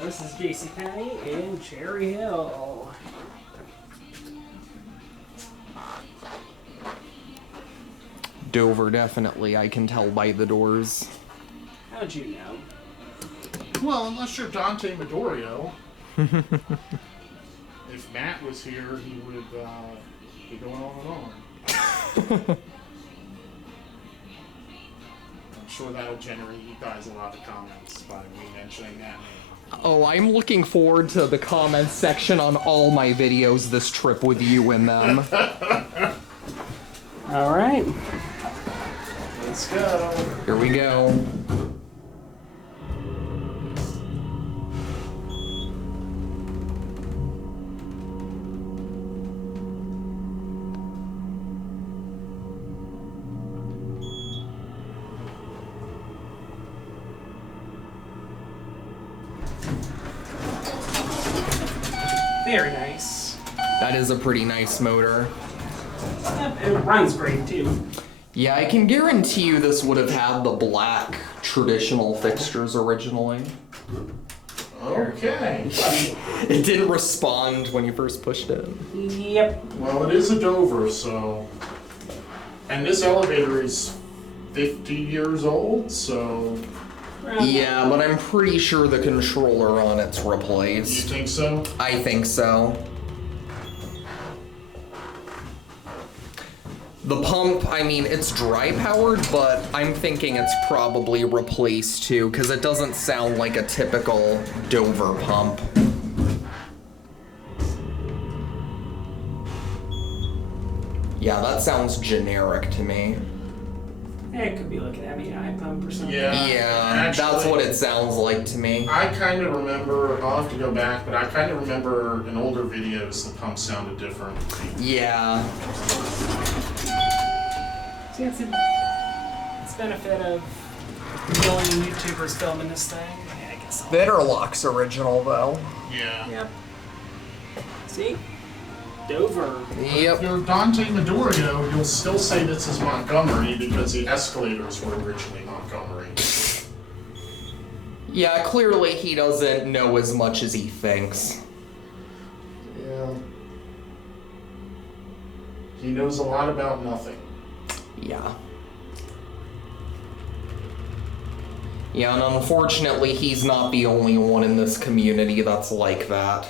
This is JCPenney in Cherry Hill. Dover, definitely. I can tell by the doors. How'd you know? Well, unless you're Dante Midoriya. If Matt was here, he would be going on and on. I'm sure that'll generate you guys a lot of comments by me mentioning that name. Oh, I'm looking forward to the comments section on all my videos this trip with you in them. All right. Let's go. Here we go. Very nice. That is a pretty nice motor. Yep, it runs great too. Yeah, I can guarantee you this would have had the black traditional fixtures originally. Okay. It didn't respond when you first pushed it. Yep. Well, it is a Dover, so... And this elevator is 50 years old, so... Yeah, but I'm pretty sure the controller on it's You replaced. think so? I think so. The pump, I mean, it's dry powered, but I'm thinking it's probably replaced too, because it doesn't sound like a typical Dover pump. Yeah, that sounds generic to me. It could be like an MEI pump or something. Yeah. Yeah, that's actually, what it sounds like to me. I kind of remember, I'll have to go back, but I kind of remember in older videos the pump sounded different. Yeah. See, it's benefit of million YouTubers filming this thing. Yeah, I guess. Bitterlock's original, though. Yeah. Yep. See? Dover. Yep. If you're Dante Midoriya, you'll still say this is Montgomery because the escalators were originally Montgomery. Yeah, clearly he doesn't know as much as he thinks. Yeah. He knows a lot about nothing. Yeah. Yeah, and unfortunately, he's not the only one in this community that's like that.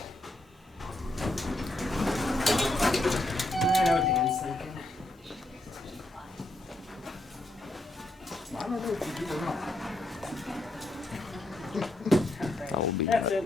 I know what Dan's thinking. I don't know if you do or not. That will be That's good. it.